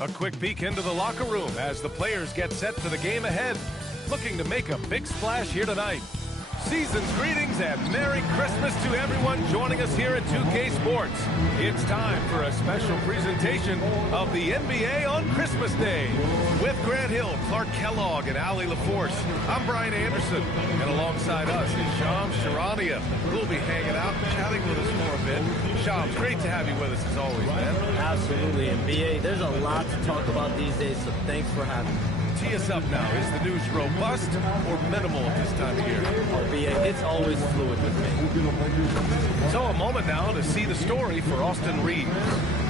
A quick peek into the locker room as the players get set for the game ahead. Looking to make a big splash here tonight. Season's greetings and Merry Christmas to everyone joining us here at 2K Sports. It's time for a special presentation of the NBA on Christmas Day. With Grant Hill, Clark Kellogg, and Allie LaForce, I'm Brian Anderson. And alongside us is Shams Charania, who'll be hanging out and chatting with us for a bit. Shams, great to have you with us as always, man. Absolutely. And BA, there's a lot to talk about these days, so thanks for having me. Tee us up now. Is the news robust or minimal at this time of year? Oh, BA, it's always fluid with me. So a moment now to see the story for Austin Reaves.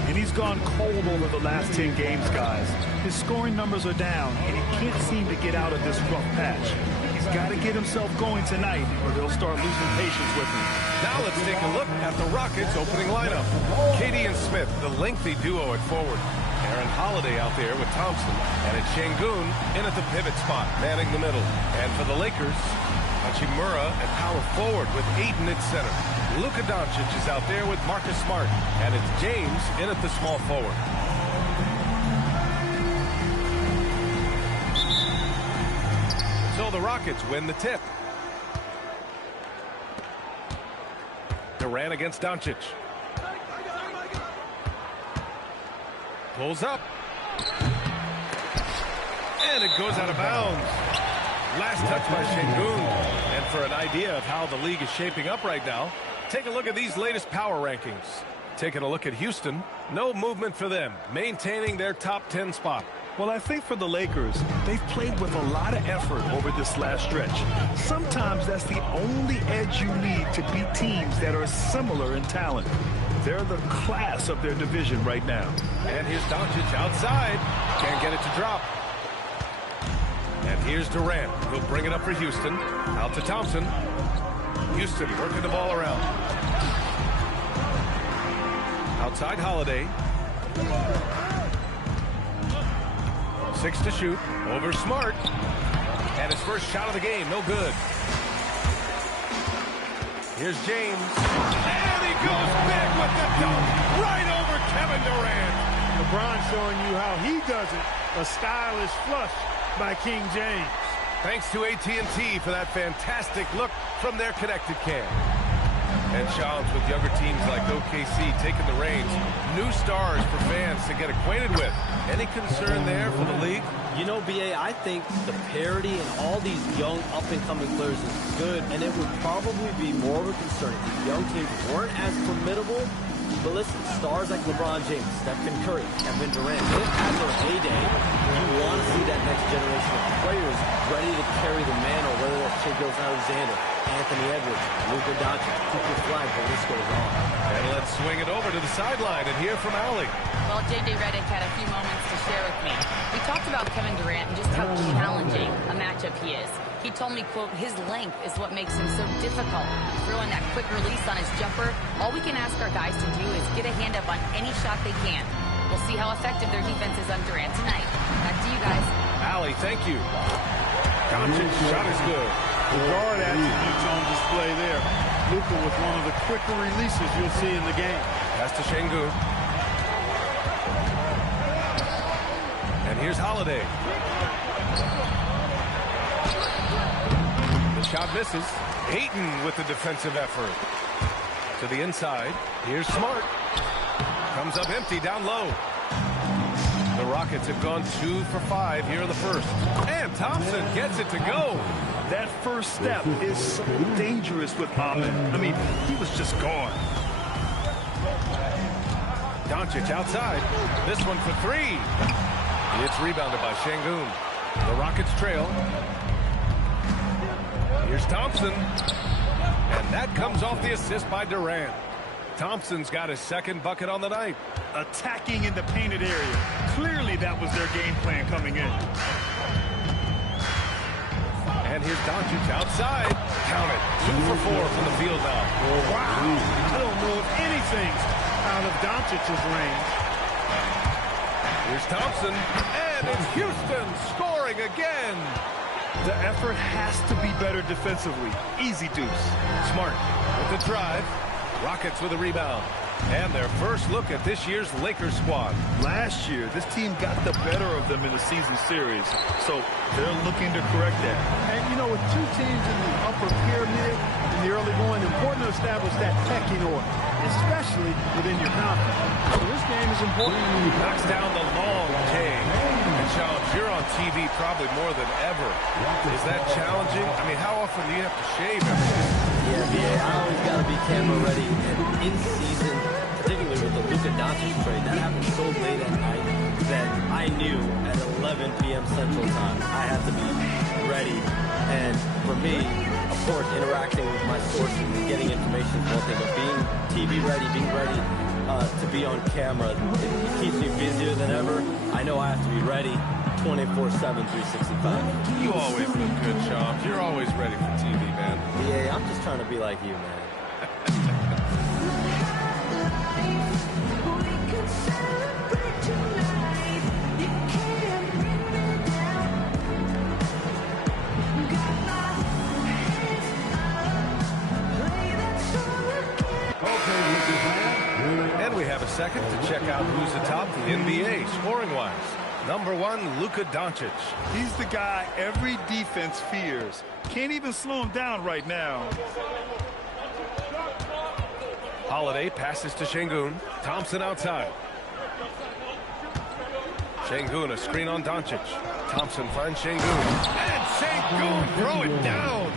And he's gone cold over the last 10 games, guys. His scoring numbers are down, and he can't seem to get out of this rough patch. He's got to get himself going tonight, or they'll start losing patience with him. Now let's take a look at the Rockets' opening lineup. Katie and Smith, the lengthy duo at forward. Aaron Holiday out there with Thompson. And it's Şengün in at the pivot spot, manning the middle. And for the Lakers, Hachimura at power forward with Ayton at center. Luka Doncic is out there with Marcus Smart. And it's James in at the small forward. So the Rockets win the tip. Durant against Doncic. Pulls up. And it goes out of bounds. Last touch by Şengün. And for an idea of how the league is shaping up right now, take a look at these latest power rankings. Taking a look at Houston, no movement for them, maintaining their top 10 spot. Well, I think for the Lakers, they've played with a lot of effort over this last stretch. Sometimes that's the only edge you need to beat teams that are similar in talent. They're the class of their division right now. And here's Doncic outside. Can't get it to drop. And here's Durant. He'll bring it up for Houston. Out to Thompson. Houston working the ball around. Outside Holiday. 6 to shoot. Over Smart. And his first shot of the game. No good. Here's James. And he goes big with the dunk. Right over Kevin Durant. LeBron showing you how he does it. A stylish flush by King James. Thanks to AT&T for that fantastic look from their connected cam. And Shams, with younger teams like OKC taking the reins, new stars for fans to get acquainted with. Any concern there for the league? You know, BA, I think the parity in all these young up-and-coming players is good, and it would probably be more of a concern if the young teams weren't as formidable. But listen, stars like LeBron James, Stephen Curry, Kevin Durant, if at their heyday, you want to see that next generation of players ready to carry the mantle, whether that's Shai Gilgeous-Alexander, Anthony Edwards, Luka Doncic, Cooper Flag, the list goes on. And let's swing it over to the sideline and hear from Allie. Well, J.J. Redick had a few moments to share with me. We talked about Kevin Durant and just how challenging a matchup he is. He told me, quote, his length is what makes him so difficult. Throwing that quick release on his jumper, all we can ask our guys to do is get a hand up on any shot they can. We'll see how effective their defense is on Durant tonight. Back to you guys. Allie, thank you. Doncic's shot is good. The guard attributes on display there. Luka with one of the quicker releases you'll see in the game. Pass to Şengün. And here's Holiday. The shot misses. Ayton with the defensive effort. To the inside. Here's Smart. Comes up empty down low. The Rockets have gone 2 for 5 here in the first. And Thompson gets it to go. That first step is so dangerous with Ahmed. I mean, he was just gone. Doncic outside. This one for 3. It's rebounded by Şengün. The Rockets trail. Here's Thompson. And that comes off the assist by Durant. Thompson's got his second bucket on the night. Attacking in the painted area. Clearly that was their game plan coming in. And here's Doncic outside. Count it. 2 for 4 from the field now. Wow. I don't know if anything's out of Doncic's range. Here's Thompson. And it's Houston scoring again. The effort has to be better defensively. Easy deuce. Smart with the drive. Rockets with a rebound. And their first look at this year's Lakers squad. Last year, this team got the better of them in the season series, so they're looking to correct that. And, you know, with two teams in the upper pyramid in the early going, important to establish that pecking order, especially within your conference. So this game is important. Knocks down the long K. And Charles, you're on TV probably more than ever. Is that challenging? I mean, how often do you have to shave everything? Yeah, BA, I always got to be camera ready. And in season, particularly with the Luka Doncic trade, that happened so late at night that I knew at 11 p.m. Central Time I had to be ready. And for me, of course, interacting with my sources and getting information is one thing, but being TV ready, being ready to be on camera, it keeps me busier than ever. I know I have to be ready 24/7, 365. You always look good, Shams. You're always ready for TV, man. Yeah, I'm just trying to be like you, man. And we have a second to check out who's atop the NBA scoring-wise. Number 1, Luka Doncic. He's the guy every defense fears. Can't even slow him down right now. Holiday passes to Şengün. Thompson outside. Şengün, a screen on Doncic. Thompson finds Şengün. And Şengün throw it down.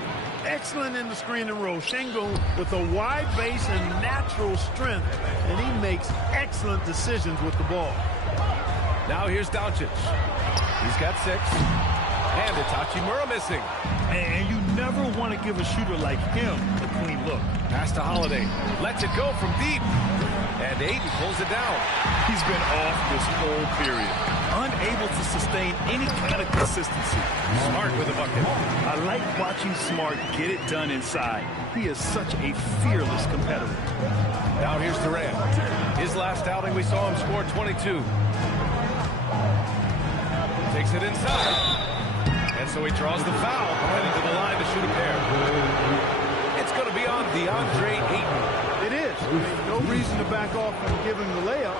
Excellent in the screen and roll. Şengün with a wide base and natural strength, and he makes excellent decisions with the ball. Now here's Doncic. He's got 6. And Hachimura missing. And you never want to give a shooter like him a clean look. Pass to Holiday. Lets it go from deep. And Ayton pulls it down. He's been off this whole period. Unable to sustain any kind of consistency. Smart with a bucket. I like watching Smart get it done inside. He is such a fearless competitor. Now here's Durant. His last outing, we saw him score 22. Takes it inside. And so he draws the foul, heading to the line to shoot a pair. It's going to be on DeAndre Ayton. It is. I mean, no reason to back off and give him the layup.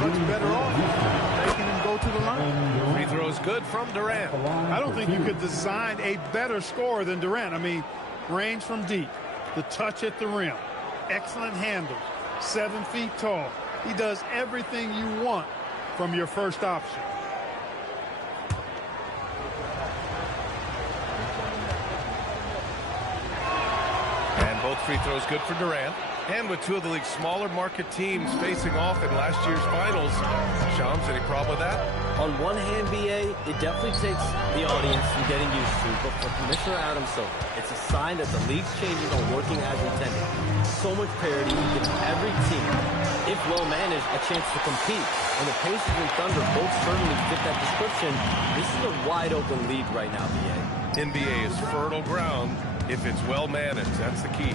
Much better off making him go to the line. Free throws good from Durant. I don't think you could design a better scorer than Durant. I mean, range from deep, the touch at the rim, excellent handle, 7 feet tall. He does everything you want from your first option. Both free throws good for Durant. And with two of the league's smaller market teams facing off in last year's finals, Shams, any problem with that? On one hand, BA, it definitely takes the audience some getting used to, but for Commissioner Adam Silver, it's a sign that the league's changes are working as intended. So much parity gives every team, if well managed, a chance to compete. And the Pacers and Thunder both certainly fit that description. This is a wide open league right now, BA. NBA is fertile ground if it's well managed. That's the key.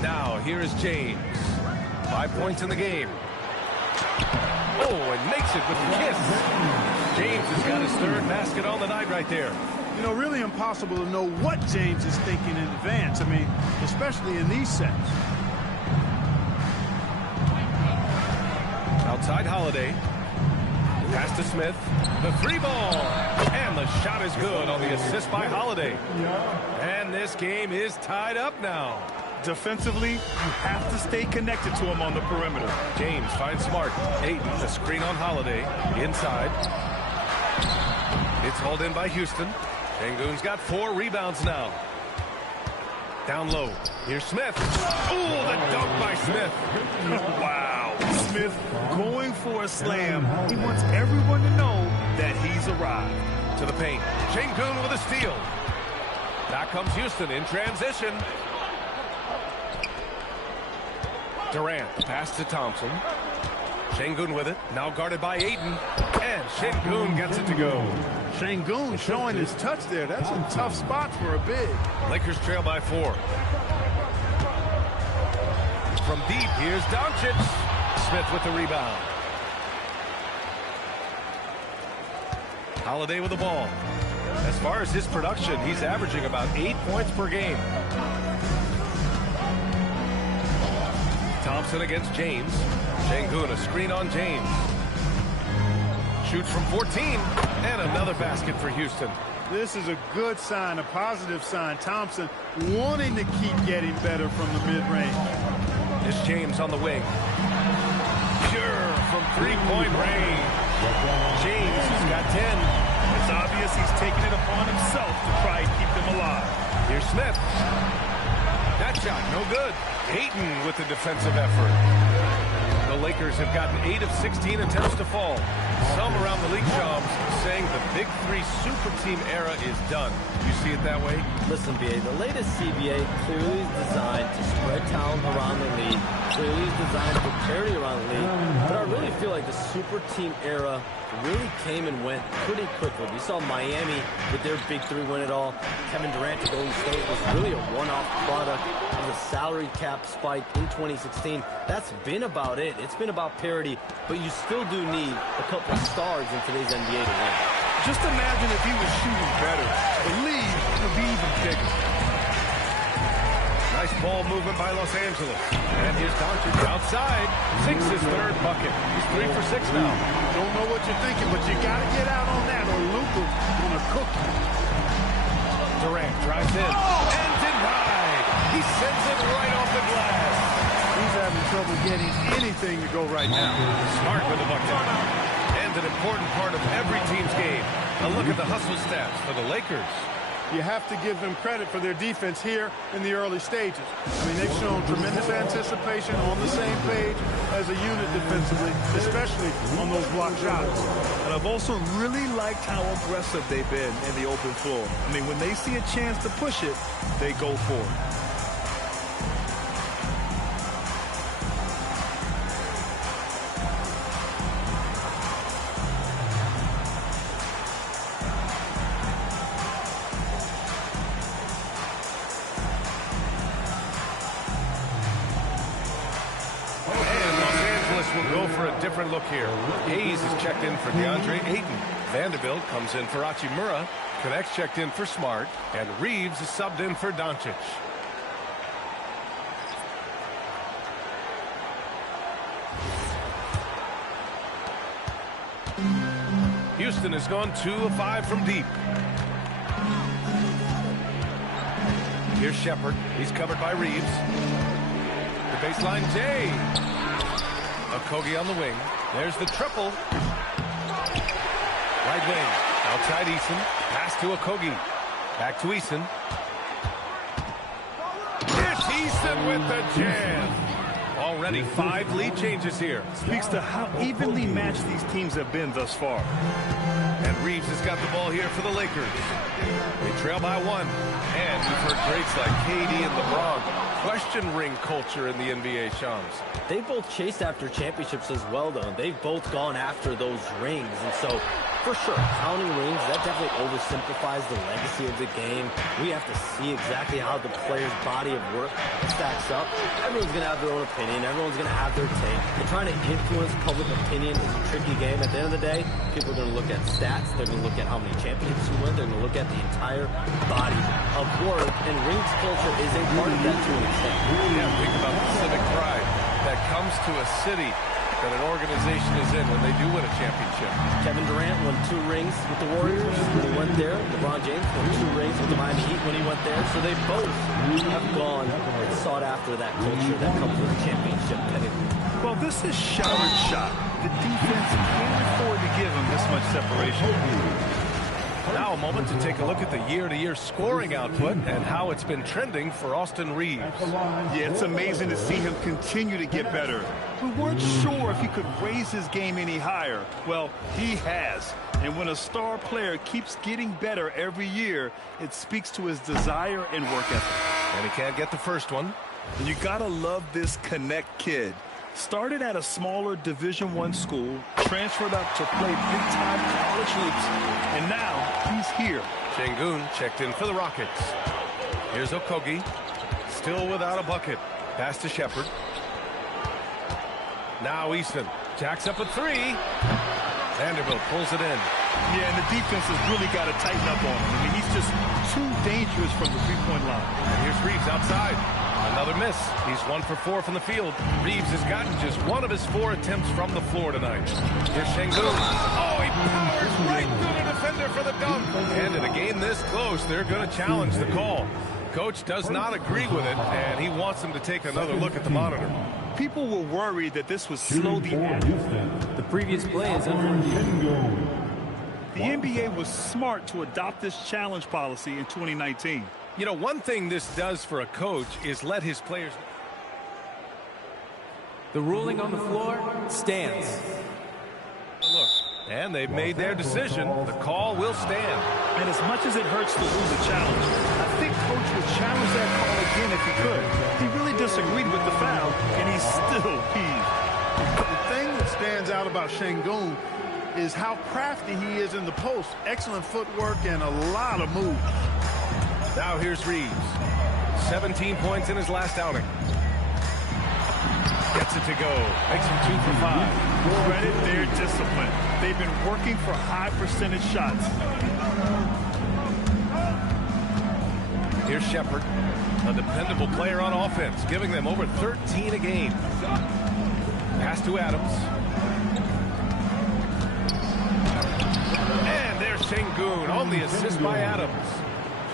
Now, here is James. 5 points in the game. Oh, and makes it with a kiss. James has got his 3rd basket on the night right there. You know, really impossible to know what James is thinking in advance. I mean, especially in these sets. Outside Holiday. Pass to Smith. The 3 ball. And the shot is good on the assist by Holiday. And this game is tied up now. Defensively, you have to stay connected to him on the perimeter. James finds Smart. Ayton, the screen on Holiday. Inside. It's hauled in by Houston. Şengün's got 4 rebounds now. Down low. Here's Smith. Ooh, the dunk by Smith. Wow. Smith going for a slam. He wants everyone to know that he's arrived. To the paint. Şengün with a steal. Back comes Houston in transition. Durant, pass to Thompson. Şengün with it, now guarded by Ayton. And Şengün gets it to go. Şengün showing his touch there. That's a tough spot for a big. Lakers trail by 4. From deep, here's Doncic. Smith with the rebound. Holiday with the ball. As far as his production, he's averaging about 8 points per game. Thompson against James. Sengun, a screen on James. Shoots from 14, and another basket for Houston. This is a good sign, a positive sign. Thompson wanting to keep getting better from the mid-range. It's James on the wing. Sure, from three-point range. James has got 10. It's obvious he's taking it upon himself to try and keep them alive. Here's Smith. That shot, no good. Ayton with the defensive effort. The Lakers have gotten 8 of 16 attempts to fall. Some around the league, Shams, saying the Big Three super team era is done. You see it that way? Listen, BA, the latest CBA clearly is designed to spread talent around the league, clearly is designed for parity around the league, but I really feel like the super team era really came and went pretty quickly. We saw Miami with their Big Three win it all. Kevin Durant to Golden State was really a one-off product of the salary cap spike in 2016. That's been about it. It's been about parity, but you still do need a couple stars in today's NBA to win. Just imagine if he was shooting better. The lead would be even bigger. Nice ball movement by Los Angeles. And here's Doncic outside. Sinks his third bucket. He's 3 for 6 now. Don't know what you're thinking, but you got to get out on that or Luka going to cook you. Durant drives in. And denied. He sends it right off the glass. He's having trouble getting anything to go right now. Smart with the bucket. And an important part of every team's game. A look at the hustle stats for the Lakers. You have to give them credit for their defense here in the early stages. I mean, they've shown tremendous anticipation, on the same page as a unit defensively, especially on those block shots. And I've also really liked how aggressive they've been in the open floor. I mean, when they see a chance to push it, they go for it. Different look here. Hayes is checked in for DeAndre Ayton. Vanderbilt comes in for Hachimura. Connects checked in for Smart. And Reeves is subbed in for Doncic. Houston has gone 2 of 5 from deep. Here's Shepard. He's covered by Reeves. The baseline, Jay. Okogie on the wing. There's the triple. Right wing. Outside Eason. Pass to Okogie. Back to Eason. It's Eason with the jam. Already 5 lead changes here. Speaks to how evenly matched these teams have been thus far. And Reeves has got the ball here for the Lakers. They trail by 1. And we've heard greats like KD and LeBron question ring culture in the NBA, Shams. They both chased after championships as well, though. They've both gone after those rings. And so, for sure, counting rings, that definitely oversimplifies the legacy of the game. We have to see exactly how the player's body of work stacks up. Everyone's going to have their own opinion. Everyone's going to have their take. And trying to influence public opinion is a tricky game. At the end of the day, people are going to look at stats. They're going to look at how many championships you win. They're going to look at the entire body of work. And rings culture is a part of that to an extent. Yeah, think about the civic pride that comes to a city that an organization is in when they do win a championship. Kevin Durant won 2 rings with the Warriors when he went there. LeBron James won 2 rings with the Miami Heat when he went there. So they both have gone and sought after that culture that comes with a championship pedigree. Well, this is Showers' shot. The defense can't afford to give him this much separation. Now a moment to take a look at the year-to-year scoring output and how it's been trending for Austin Reeves. Yeah, it's amazing to see him continue to get better. We weren't sure if he could raise his game any higher. Well, he has. And when a star player keeps getting better every year, it speaks to his desire and work ethic. And he can't get the first one. And you gotta love this Connect kid. Started at a smaller Division I school, transferred up to play big-time college hoops, and now he's here. Sengun checked in for the Rockets. Here's Okogie, still without a bucket. Pass to Shepard. Now Easton jacks up a 3. Vanderbilt pulls it in. Yeah, and the defense has really got to tighten up on him. I mean, he's just too dangerous from the three-point line. And here's Reeves outside. Another miss. He's 1 for 4 from the field. Reeves has gotten just 1 of his 4 attempts from the floor tonight. Here's Sengun. Oh, he powers right through the defender for the dunk. And in a game this close, they're going to challenge the call. Coach does not agree with it, and he wants him to take another look at the monitor. People were worried that this would slow the action. The previous play is under review. The NBA was smart to adopt this challenge policy in 2019. You know, one thing this does for a coach is let his players... The ruling on the floor stands. Look, and they've made their decision. The call will stand. And as much as it hurts to lose a challenge, I think Coach would challenge that call again if he could. He really disagreed with the foul, and he's still peeved. The thing that stands out about Sengun is how crafty he is in the post. Excellent footwork and a lot of moves. Now here's Reeves. 17 points in his last outing. Gets it to go. Makes him 2 for 5. Credit their discipline. They've been working for high percentage shots. Here's Shepherd, a dependable player on offense, giving them over 13 a game. Pass to Adams. And there's Sengun on the assist by Adams.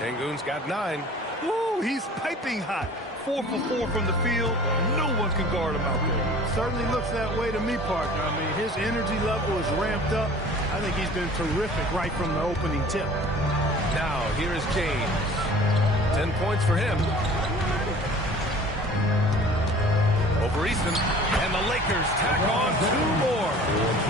Sengun's got 9. Ooh, he's piping hot. 4 for 4 from the field. No one can guard him out there. Certainly looks that way to me, partner. I mean, his energy level is ramped up. I think he's been terrific right from the opening tip. Now, here is James. 10 points for him. Over Easton, and the Lakers tack on 2 more.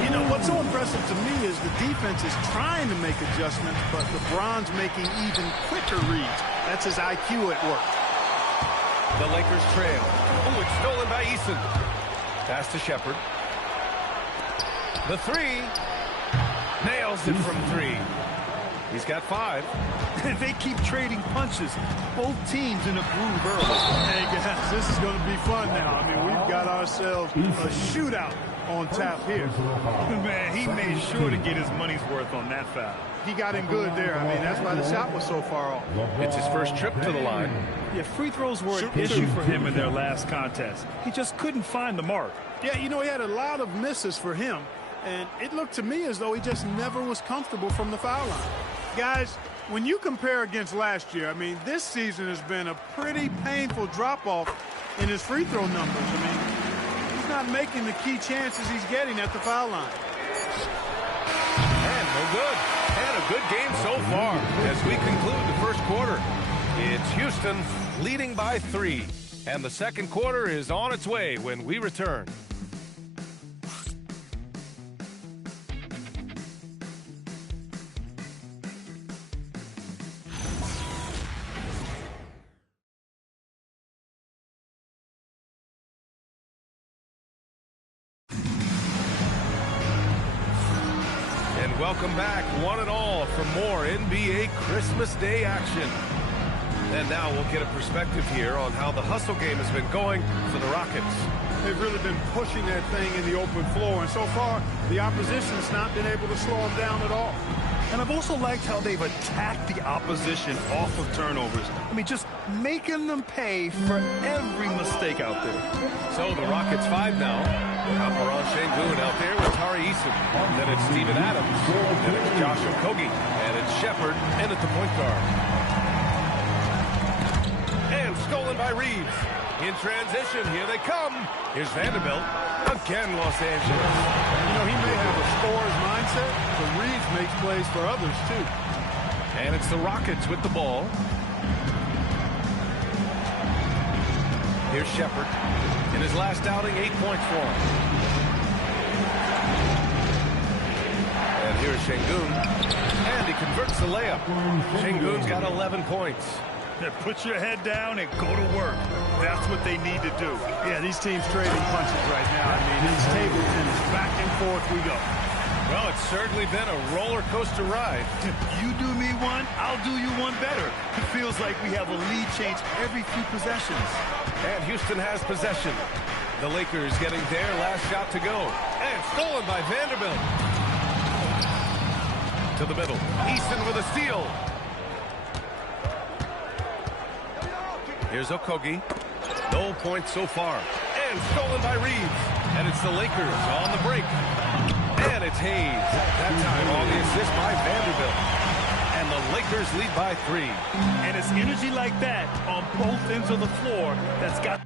You know, what's so impressive to me is the defense is trying to make adjustments, but LeBron's making even quicker reads. That's his IQ at work. The Lakers trail. Oh, it's stolen by Easton. Pass to Shepherd. The 3. Nails it from 3. He's got 5. They keep trading punches. Both teams in a groove early. Hey, guys, this is going to be fun now. I mean, we've got ourselves a shootout on tap here. Man, he made sure to get his money's worth on that foul. He got in good there. I mean, that's why the shot was so far off. It's his first trip to the line. Yeah, free throws were an issue for him in their last contest. He just couldn't find the mark. Yeah, you know, he had a lot of misses for him, and it looked to me as though he just never was comfortable from the foul line. Guys, when you compare against last year, I mean, this season has been a pretty painful drop-off in his free throw numbers. I mean, he's not making the key chances he's getting at the foul line. And no good. And a good game so far as we conclude the first quarter. It's Houston leading by 3. And the second quarter is on its way when we return. Welcome back, one and all, for more NBA Christmas Day action. And now we'll get a perspective here on how the hustle game has been going for the Rockets. They've really been pushing that thing in the open floor, and so far, the opposition's not been able to slow them down at all. And I've also liked how they've attacked the opposition off of turnovers. I mean, just making them pay for every mistake out there. So the Rockets 5 now. Alperen Sengun out there with Tari Eason. Then it's Steven Adams. Then it's Josh Okogie. And it's Shepherd in at the point guard. And stolen by Reeves. In transition, here they come. Here's Vanderbilt. Again, Los Angeles. You know, he may have a scorer's mindset, but Reeves makes plays for others, too. And it's the Rockets with the ball. Here's Shepherd. In his last outing, 8 points for him. And here's Sengun. And he converts the layup. Sengun's got 11 points. Yeah, put your head down and go to work. That's what they need to do. Yeah, these teams trading punches right now. I mean, these table tennis, back and forth we go. Well, it's certainly been a roller coaster ride. You do me one, I'll do you one better. It feels like we have a lead change every few possessions. And Houston has possession. The Lakers getting their last shot to go. And stolen by Vanderbilt. To the middle. Easton with a steal. Here's Okogie. No points so far. And stolen by Reeves. And it's the Lakers on the break. And it's Hayes. That time on the assist by Vanderbilt. And the Lakers lead by 3. And it's energy like that on both ends of the floor that's got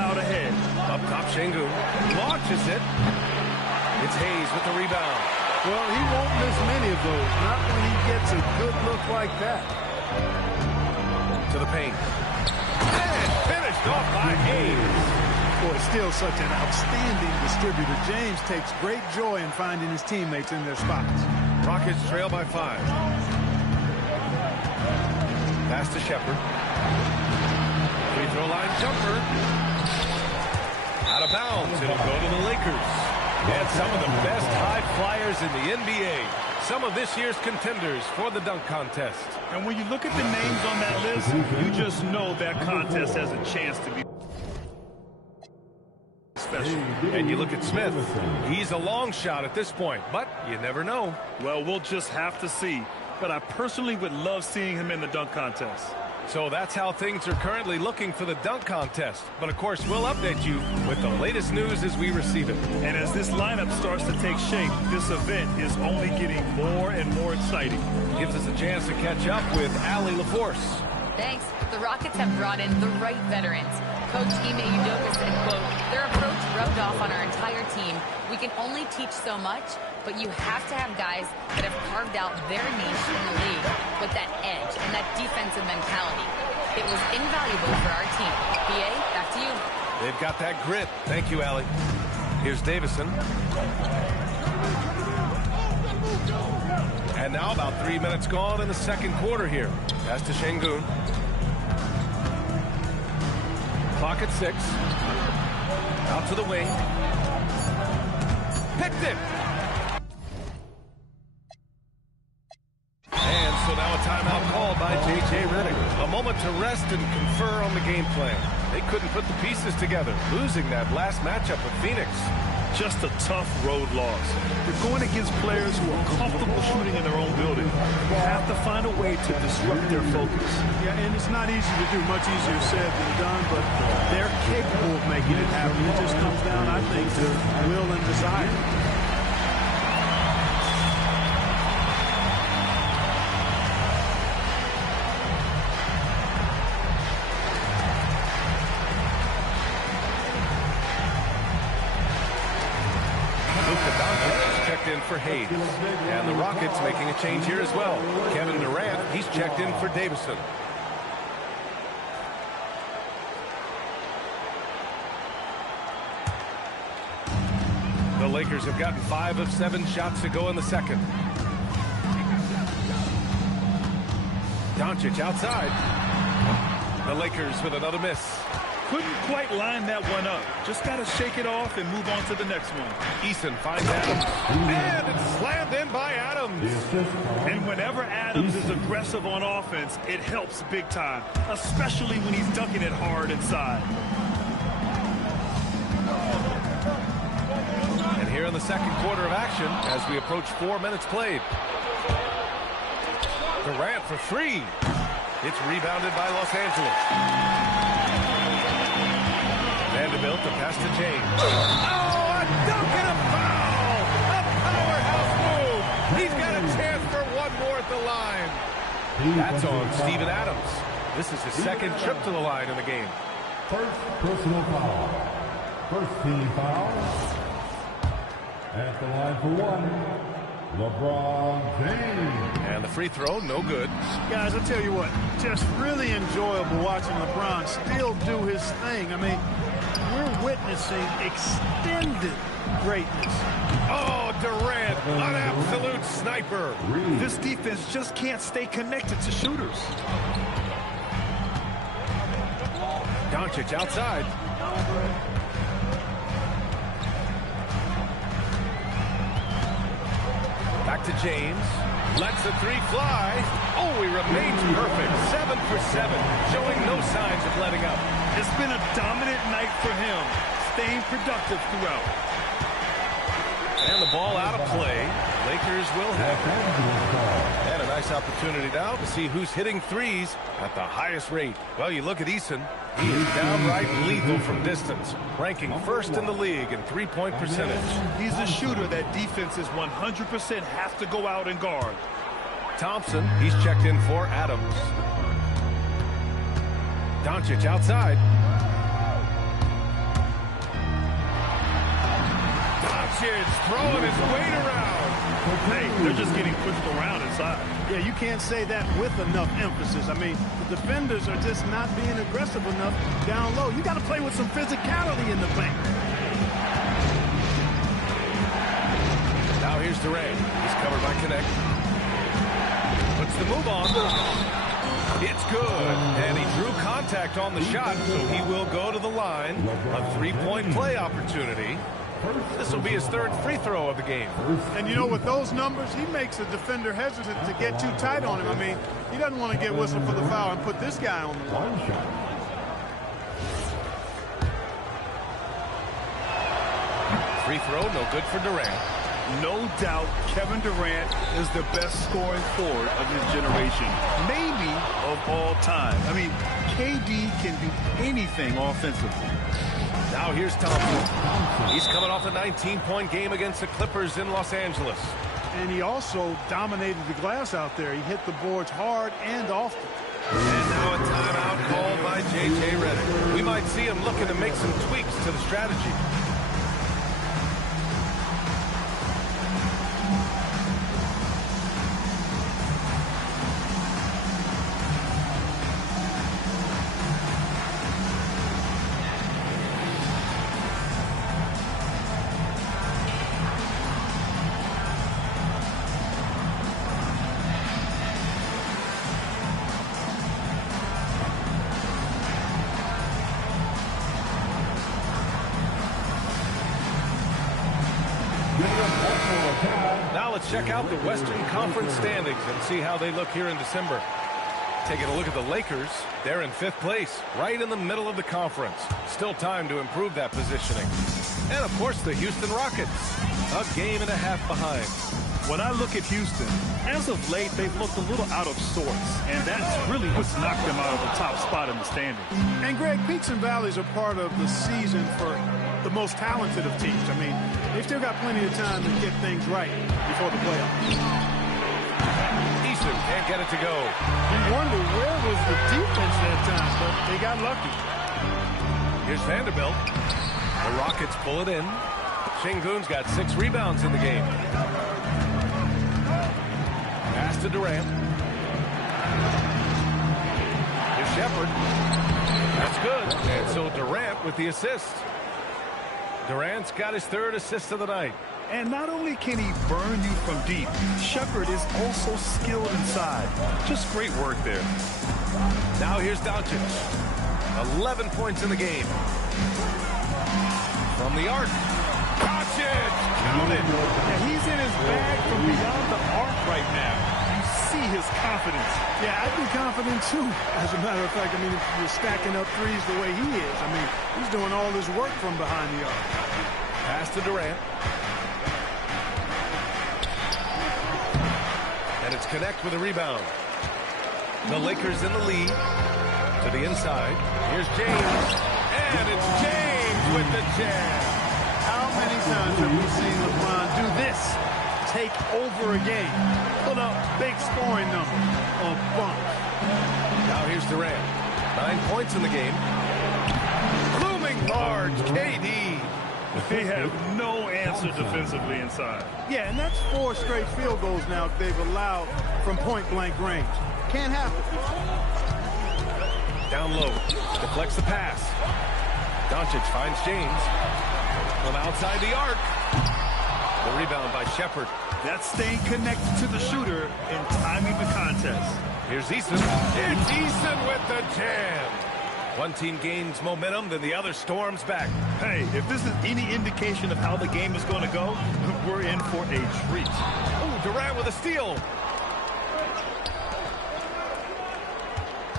out ahead. Up top, Şengün launches it. It's Hayes with the rebound. Well, he won't miss many of those, not when he gets a good look like that. To the paint. And finished off by Hayes. Boy, still such an outstanding distributor. James takes great joy in finding his teammates in their spots. Rockets trail by 5. Pass to Shepherd. Free throw line jumper. Out of bounds. It'll go to the Lakers. And some of the best high flyers in the NBA. Some of this year's contenders for the dunk contest. And when you look at the names on that list, you just know that contest has a chance to be special. And you look at Smith. He's a long shot at this point, but you never know. Well, we'll just have to see. But I personally would love seeing him in the dunk contest. So that's how things are currently looking for the dunk contest. But, of course, we'll update you with the latest news as we receive it. And as this lineup starts to take shape, this event is only getting more and more exciting. Gives us a chance to catch up with Allie LaForce. Thanks. The Rockets have brought in the right veterans. Coach Ime Udoka said, quote, their approach rubbed off on our entire team. We can only teach so much, but you have to have guys that have carved out their niche in the league with that edge and that defensive mentality. It was invaluable for our team. BA, back to you. They've got that grit. Thank you, Allie. Here's Davison. And now about 3 minutes gone in the second quarter here. Pass to Şengün. Clock at 6. Out to the wing. Picked it. And so now a timeout called by J.J. Redick. A moment to rest and confer on the game plan. They couldn't put the pieces together, losing that last matchup with Phoenix. Just a tough road loss. They're going against players who are comfortable shooting in their own building. They have to find a way to disrupt their focus. Yeah, and it's not easy to do. Much easier said than done, but they're capable of making it happen. It just comes down, I think, to will and desire. In for Hayes. And the Rockets making a change here as well. Kevin Durant, he's checked in for Davison. The Lakers have gotten 5 of 7 shots to go in the second. Doncic outside. The Lakers with another miss. Couldn't quite line that one up. Just got to shake it off and move on to the next one. Eason finds Adams. And it's slammed in by Adams. And whenever Adams is aggressive on offense, it helps big time, especially when he's dunking it hard inside. And here in the second quarter of action, as we approach 4 minutes played. Durant for 3. It's rebounded by Los Angeles. Vanderbilt to pass to James. Oh, a dunk and a foul! A powerhouse move! He's got a chance for one more at the line. That's on Steven Adams. This is his second trip to the line in the game. First personal foul. First team foul. At the line for 1. LeBron James. And the free throw, no good. Guys, I'll tell you what, just really enjoyable watching LeBron still do his thing. I mean, we're witnessing extended greatness. Oh, Durant, an absolute sniper. This defense just can't stay connected to shooters. Doncic outside. Back to James. Lets the 3 fly. Oh, he remains perfect. 7 for 7. Showing no signs of letting up. It's been a dominant night for him. Staying productive throughout. And the ball out of play. Lakers will have it. And a nice opportunity now to see who's hitting threes at the highest rate. Well, you look at Eason. He is downright lethal from distance, ranking first in the league in three-point percentage. He's a shooter that defenses 100% have to go out and guard. Thompson, he's checked in for Adams. Doncic outside. Doncic throwing his weight around. Hey, they're just getting pushed around inside. Yeah, you can't say that with enough emphasis. I mean, the defenders are just not being aggressive enough down low. You got to play with some physicality in the paint. Now here's Durant. He's covered by Connect. Puts the move on. It's good. And he drew contact on the shot, so he will go to the line. A three-point play opportunity. This will be his third free throw of the game. And you know, with those numbers, he makes a defender hesitant to get too tight on him. I mean, he doesn't want to get whistled for the foul and put this guy on the line. Free throw, no good for Durant. No doubt Kevin Durant is the best scoring forward of his generation, maybe of all time. I mean, KD can do anything offensively. Now here's Thompson. He's coming off a 19-point game against the Clippers in Los Angeles. And he also dominated the glass out there. He hit the boards hard and often. And now a timeout called by J.J. Redick. We might see him looking to make some tweaks to the strategy. Now let's check out the Western Conference standings and see how they look here in December. Taking a look at the Lakers, they're in 5th place, right in the middle of the conference. Still time to improve that positioning. And of course the Houston Rockets, a game and a half behind. When I look at Houston, as of late, they've looked a little out of sorts, and that's really what's knocked them out of the top spot in the standings. And Greg, peaks and valleys are part of the season for the most talented of teams. I mean, they've still got plenty of time to get things right before the playoffs. Easton can't get it to go. You wonder where was the defense that time, but they got lucky. Here's Vanderbilt. The Rockets pull it in. Şengün's got 6 rebounds in the game. Pass to Durant. Here's Shepherd. That's good. And so Durant with the assist. Durant's got his 3rd assist of the night. And not only can he burn you from deep, Shepherd is also skilled inside. Just great work there. Now here's Doncic. 11 points in the game. From the arc. Doncic! Count it! And he's in his bag from beyond the arc right now. You see his confidence. Yeah, I'd be confident too. As a matter of fact, I mean, if you're stacking up threes the way he is, I mean, he's doing all this work from behind the arc. Pass to Durant. And it's Connect with a rebound. The Lakers in the lead. To the inside. Here's James. And it's James with the jam. How many times have we seen LeBron do this? Take over a game. Put up big scoring numbers. A bunch. Now here's Durant. 9 points in the game. Looming large, KD. They have no answer defensively inside. Yeah, and that's 4 straight field goals now they've allowed from point-blank range. Can't happen. Down low. Deflects the pass. Doncic finds James. From outside the arc. The rebound by Shepherd. That's staying connected to the shooter and timing the contest. Here's Easton. It's Easton with the jam. One team gains momentum, then the other storms back. Hey, if this is any indication of how the game is going to go, we're in for a treat. Oh, Durant with a steal.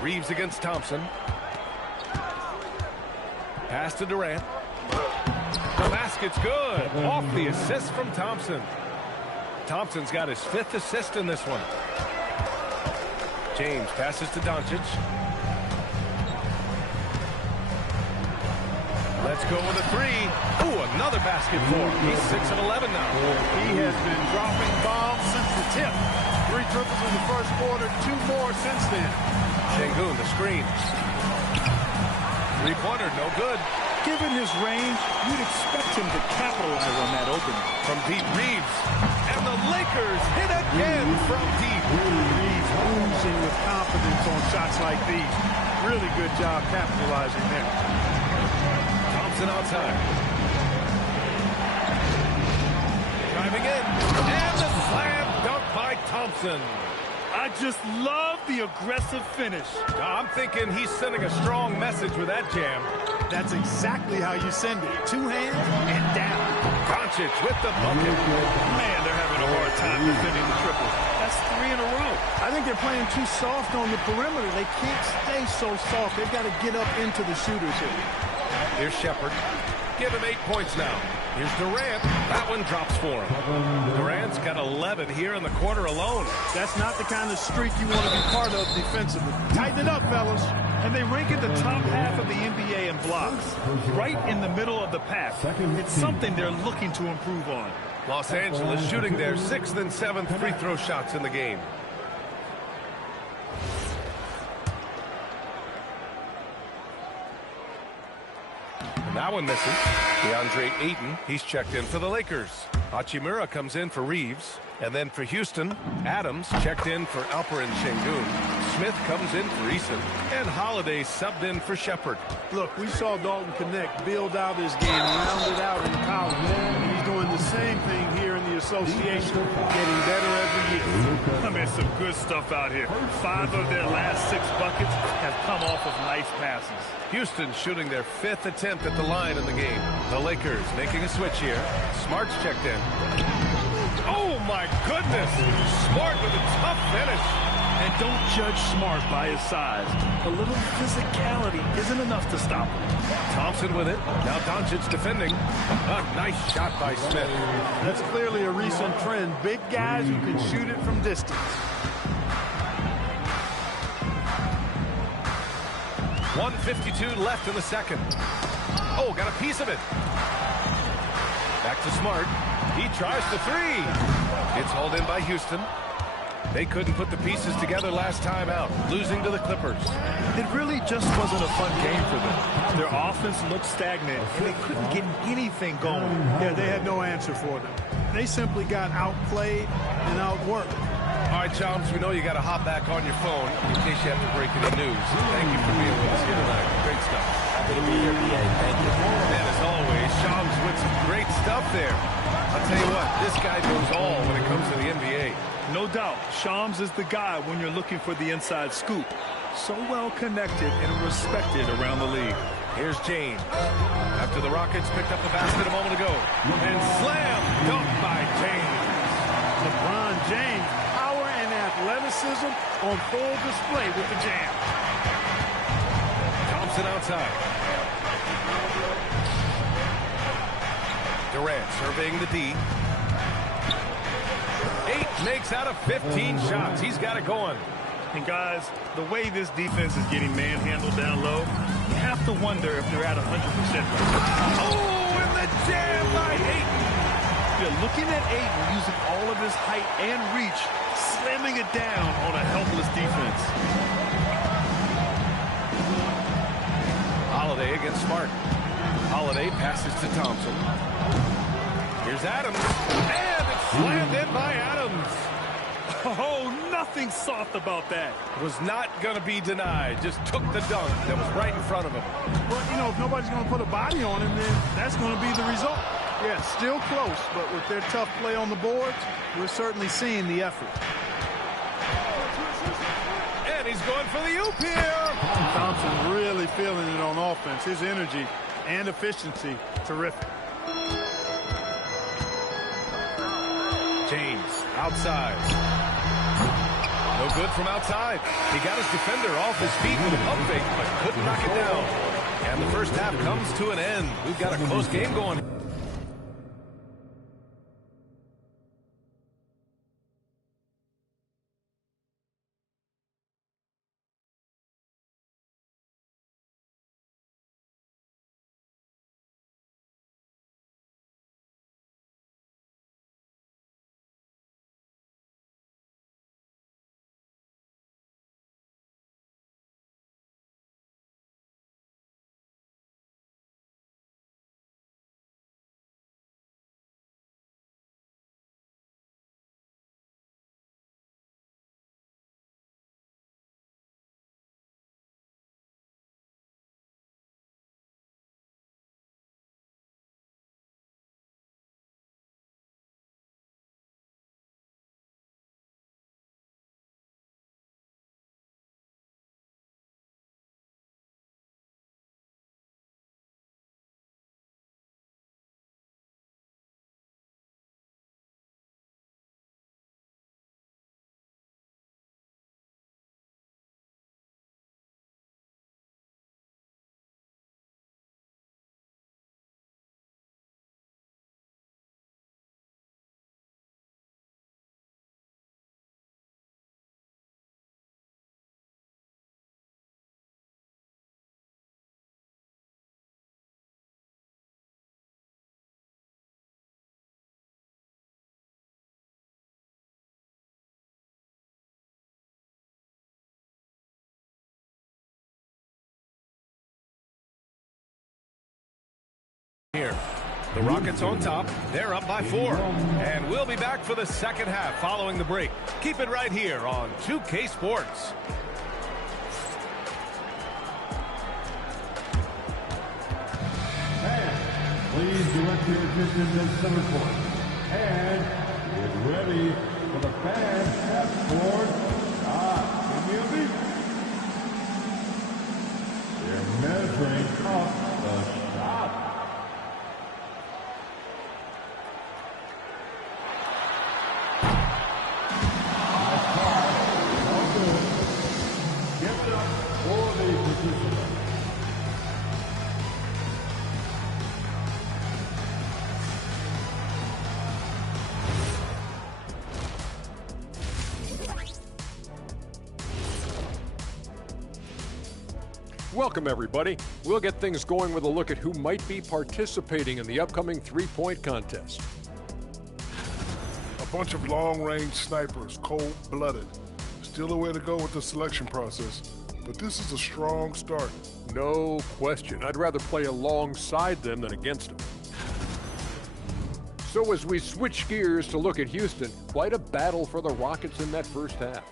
Reeves against Thompson. Pass to Durant. The basket's good. Off the assist from Thompson. Thompson's got his 5th assist in this one. James passes to Doncic. Let's go with a 3. Ooh, another basket for him. He's 6 of 11 now. He has been dropping bombs since the tip. 3 triples in the first quarter, 2 more since then. Şengün, the screen. 3-pointer, no good. Given his range, you'd expect him to capitalize on that opening. From deep, Reeves. And the Lakers hit again from deep. Reeves oozing with confidence on shots like these. Really good job capitalizing there. Thompson outside. Driving in. And the slam dunk by Thompson. I just love the aggressive finish. I'm thinking he's sending a strong message with that jam. That's exactly how you send it. Two hands and down. Doncic with the bucket. Man, they're having a hard time defending the triple. That's 3 in a row. I think they're playing too soft on the perimeter. They can't stay so soft. They've got to get up into the shooters here. Here's Shepherd. Give him 8 points now. Here's Durant. That one drops for him. Durant's got 11 here in the quarter alone. That's not the kind of streak you want to be part of defensively. Tighten it up, fellas. And they rank in the top half of the NBA in blocks. Right in the middle of the pack. It's something they're looking to improve on. Los Angeles shooting their 6th and 7th free throw shots in the game. And that one missing. DeAndre Ayton, he's checked in for the Lakers. Hachimura comes in for Reeves. And then for Houston, Adams checked in for Alperen Şengün. Smith comes in for Eason. And Holiday subbed in for Shepherd. Look, we saw Dalton Connect build out his game, round it out in college. And he's doing the same thing here in the association, getting better every year. I mean, some good stuff out here. 5 of their last 6 buckets have come off of nice passes. Houston shooting their 5th attempt at the line in the game. The Lakers making a switch here. Smart's checked in. Oh, my goodness. Smart with a tough finish. And don't judge Smart by his size. A little physicality isn't enough to stop him. Thompson with it. Now Doncic defending. A nice shot by Smith. That's clearly a recent trend. Big guys who can shoot it from distance. 1:52 left in the second. Oh, got a piece of it. Back to Smart. He tries the 3. It's hauled in by Houston. They couldn't put the pieces together last time out, losing to the Clippers. It really just wasn't a fun game for them. Their offense looked stagnant, and they couldn't get anything going. Yeah, they had no answer for them. They simply got outplayed and outworked. All right, Chums, we know you got to hop back on your phone in case you have to break any news. Thank you for being with us here tonight. Great stuff. Happy to be here, BA. Thank you. And as always, Chums with some great stuff there. I'll tell you what, this guy knows all when it comes to the NBA. No doubt, Shams is the guy when you're looking for the inside scoop. So well connected and respected around the league. Here's James. After the Rockets picked up the basket a moment ago. And slam dunk by James. LeBron James, power and athleticism on full display with the jam. Thompson outside. Durant surveying the D. 8 makes out of 15 shots. He's got it going. And guys, the way this defense is getting manhandled down low, you have to wonder if they're at 100% right. Oh, and the jam by Ayton. You're looking at Ayton using all of his height and reach, slamming it down on a helpless defense. Holiday against Smart. Holiday passes to Thompson. Here's Adams. And it's slammed in by Adams. Oh, nothing soft about that. Was not going to be denied. Just took the dunk that was right in front of him. Well, you know, if nobody's going to put a body on him, then that's going to be the result. Yeah, still close, but with their tough play on the boards, we're certainly seeing the effort. And he's going for the oop here. Thompson really feeling it on offense. His energy and efficiency, terrific. James outside. No good from outside. He got his defender off his feet with a pump fake, but couldn't knock it down. And the first half comes to an end. We've got a close game going. The Rockets on top. They're up by 4. And we'll be back for the second half following the break. Keep it right here on 2K Sports. Please direct your attention to center court. And get ready for the fans half-court shot. Give me a beat. They're measuring up the shot. Nice pass. All good. Give it up for the participants. Welcome, everybody. We'll get things going with a look at who might be participating in the upcoming three-point contest. A bunch of long-range snipers, cold-blooded. Still a way to go with the selection process, but this is a strong start. No question. I'd rather play alongside them than against them. So as we switch gears to look at Houston, quite a battle for the Rockets in that first half.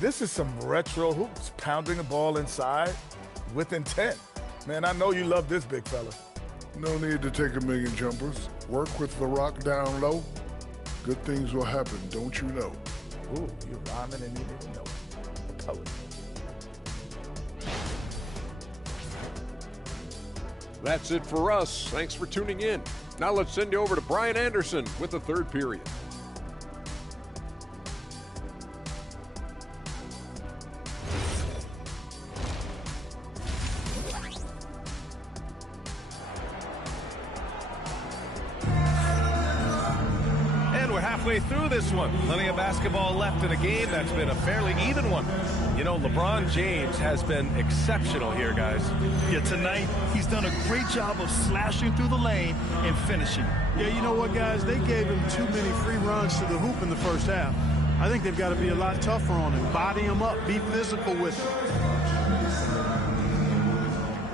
This is some retro hoops, pounding the ball inside with intent. Man, I know you love this big fella. No need to take a million jumpers. Work with the rock down low. Good things will happen, don't you know? Ooh, you're rhyming and you didn't know it. A poet. That's it for us. Thanks for tuning in. Now let's send you over to Brian Anderson with the third period. Halfway through this one. Plenty of basketball left in a game that's been a fairly even one. You know, LeBron James has been exceptional here, guys. Yeah, tonight he's done a great job of slashing through the lane and finishing. Yeah, you know what, guys? They gave him too many free runs to the hoop in the first half. I think they've got to be a lot tougher on him. Body him up. Be physical with him.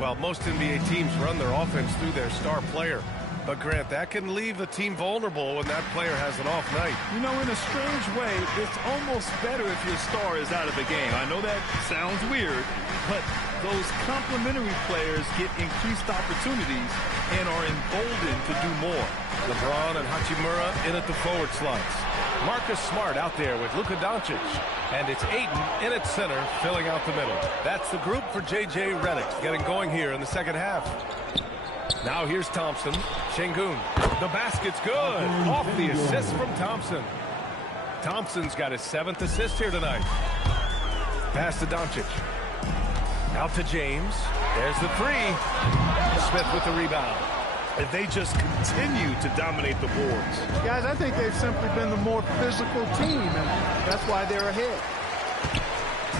Well, most NBA teams run their offense through their star player. But, Grant, that can leave the team vulnerable when that player has an off night. You know, in a strange way, it's almost better if your star is out of the game. I know that sounds weird, but those complementary players get increased opportunities and are emboldened to do more. LeBron and Hachimura in at the forward slots. Marcus Smart out there with Luka Doncic. And it's Ayton in at center, filling out the middle. That's the group for J.J. Redick getting going here in the second half. Now here's Thompson. Şengün. The basket's good. Off the assist from Thompson. Thompson's got his 7th assist here tonight. Pass to Doncic. Out to James. There's the 3. Smith with the rebound. And they just continue to dominate the boards. Guys, I think they've simply been the more physical team, and that's why they're ahead.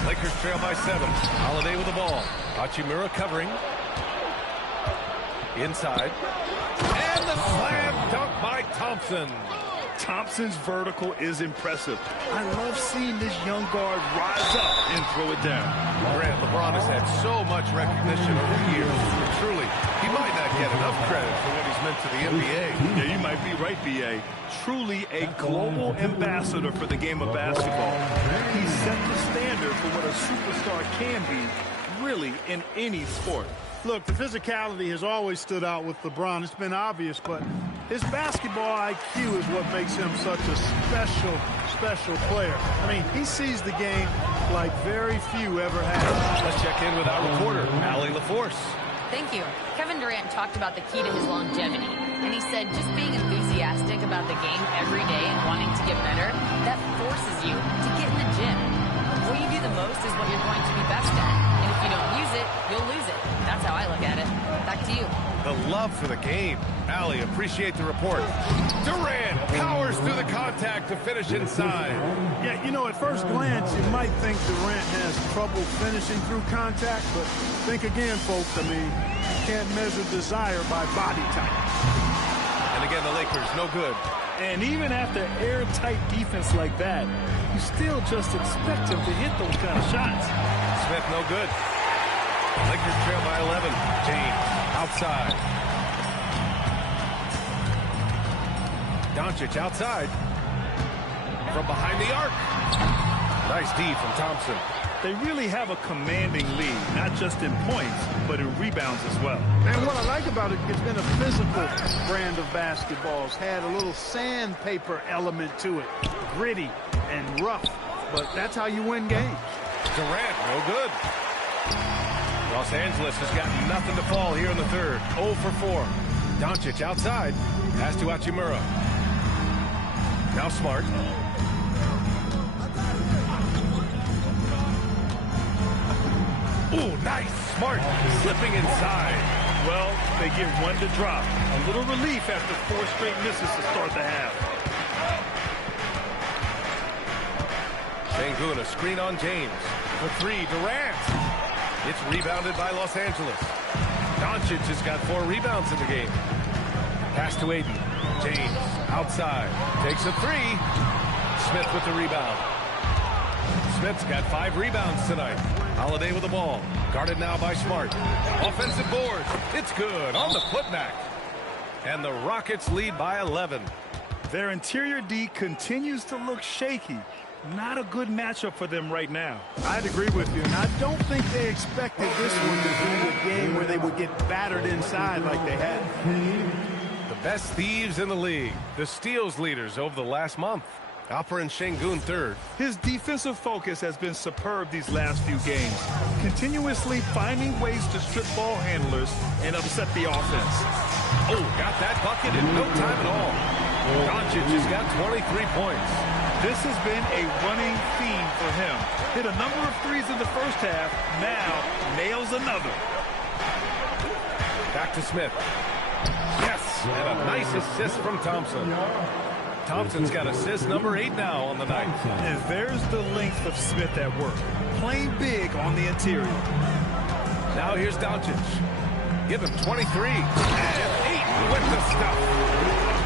Lakers trail by 7. Holiday with the ball. Hachimura covering. Inside. And the slam dunk by Thompson. Thompson's vertical is impressive. I love seeing this young guard rise up and throw it down. Grant, LeBron has had so much recognition over the years. Truly, he might not get enough credit for what he's meant to the NBA. Yeah, you might be right, B.A. Truly a global ambassador for the game of basketball. He set the standard for what a superstar can be, really, in any sport. Look, the physicality has always stood out with LeBron. It's been obvious, but his basketball IQ is what makes him such a special player. I mean, he sees the game like very few ever have. Let's check in with our reporter, Allie LaForce. Thank you. Kevin Durant talked about the key to his longevity, and he said just being enthusiastic about the game every day and wanting to get better, that forces you to get in the gym. What you do the most is what you're going to be best at, and if you don't use it, you'll lose it. That's how I look at it. Back to you. The love for the game. Allie, appreciate the report. Durant powers through the contact to finish inside. Yeah, you know, at first glance, you might think Durant has trouble finishing through contact, but think again, folks. I mean, you can't measure desire by body type. And again, the Lakers, no good. And even after airtight defense like that, you still just expect him to hit those kind of shots. Smith, no good. Lakers trail by 11. James outside. Doncic outside. From behind the arc. Nice D from Thompson. They really have a commanding lead, not just in points, but in rebounds as well. And what I like about it, it's been a physical brand of basketball. It's had a little sandpaper element to it. Gritty and rough, but that's how you win games. Durant, no good. Los Angeles has got nothing to fall here in the third. 0 for 4. Doncic outside. Pass to Hachimura. Now Smart. Ooh, nice. Smart slipping inside. Well, they get one to drop. A little relief after 4 straight misses to start the half. Sengun, a screen on James. For 3, Durant. It's rebounded by Los Angeles. Doncic has got 4 rebounds in the game. Pass to Aiden. James outside. Takes a 3. Smith with the rebound. Smith's got 5 rebounds tonight. Holiday with the ball. Guarded now by Smart. Offensive board. It's good on the putback. And the Rockets lead by 11. Their interior D continues to look shaky. Not a good matchup for them right now. I'd agree with you, and I don't think they expected this one to be a game where they would get battered inside like they had. The best thieves in the league. The steals leaders over the last month. Alper and Sengun third. His defensive focus has been superb these last few games, continuously finding ways to strip ball handlers and upset the offense. Oh, got that bucket in no time at all. Doncic has got 23 points. This has been a running theme for him. Hit a number of threes in the first half, now nails another. Back to Smith. Yes, and a nice assist from Thompson. Thompson's got assist number 8 now on the night. And there's the length of Smith at work, playing big on the interior. Now here's Doncic. Give him 23 and 8 with the stuff.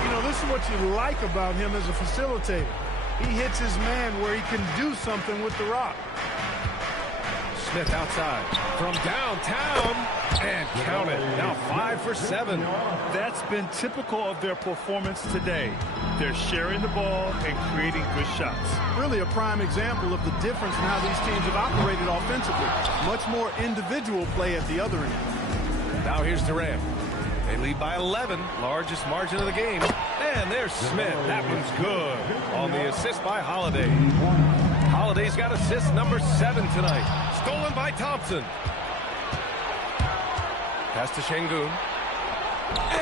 You know, this is what you like about him as a facilitator. He hits his man where he can do something with the rock. Smith outside from downtown and count it. Now 5 for 7. That's been typical of their performance today. They're sharing the ball and creating good shots. Really a prime example of the difference in how these teams have operated offensively. Much more individual play at the other end. Now here's Durant. They lead by 11, largest margin of the game. And there's Smith. That one's good on the assist by Holiday. Holiday's got assist number 7 tonight. Stolen by Thompson. Pass to Sengun.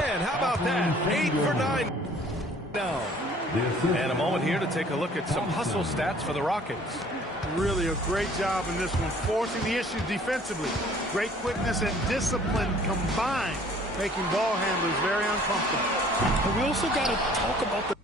And how about that? 8 for 9 now. And a moment here to take a look at some hustle stats for the Rockets. Really a great job in this one, forcing the issue defensively. Great quickness and discipline combined, making ball handlers very uncomfortable. But we also got to talk about the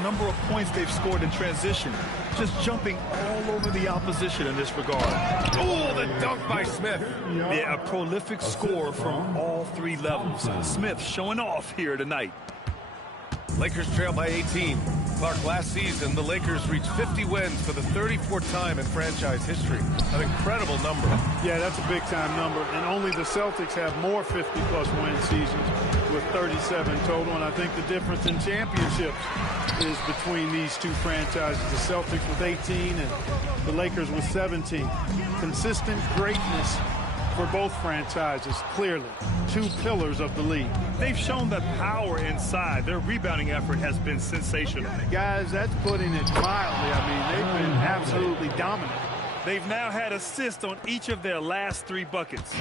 Number of points they've scored in transition, just jumping all over the opposition in this regard. Oh, the dunk by Smith. Yeah, a prolific scorer from all three levels. Smith showing off here tonight. Lakers trail by 18. Clark, last season, the Lakers reached 50 wins for the 34th time in franchise history. An incredible number. Yeah, that's a big-time number, and only the Celtics have more 50-plus win seasons with 37 total, and I think the difference in championships is between these two franchises, the Celtics with 18 and the Lakers with 17. Consistent greatness for both franchises, clearly. Two pillars of the league. They've shown the power inside. Their rebounding effort has been sensational. Guys, that's putting it mildly. I mean, they've been absolutely dominant. They've now had assists on each of their last 3 buckets.